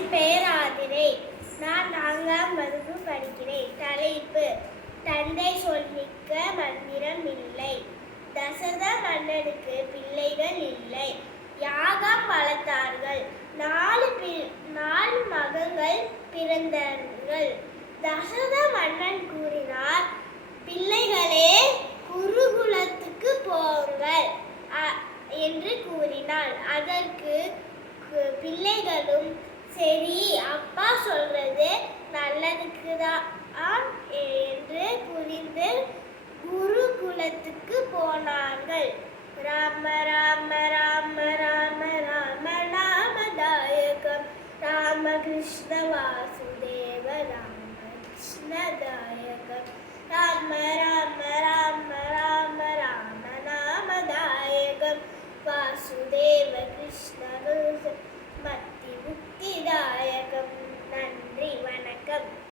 என் பெயர் ஆதிரை நான் நான்காம் வகுப்பு படிக்கிறேன். தலைப்பு தந்தை சொல்மிக்க மந்திரம் இல்லை. தசத மன்னனுக்கு பிள்ளைகள் இல்லை. யாகம் வளர்த்தார்கள். நாலு பி- நாலு மகங்கள் பிறந்தார்கள் தசத மன்னன் கூறினார் பிள்ளைகளே குருகுலத்துக்கு போங்கள். அ- என்று கூறினாள் அதற்கு கு- பிள்ளைகளும் சரி அப்பா சொல்றது நல்லதுக்கு தான் என்று புரிந்து குருகுலத்துக்கு போனார்கள். ராம ராம ராம ராம ராம நாமதாயகம் ராமகிருஷ்ண வாசுதேவ ராமகிருஷ்ணதாயகம் ராம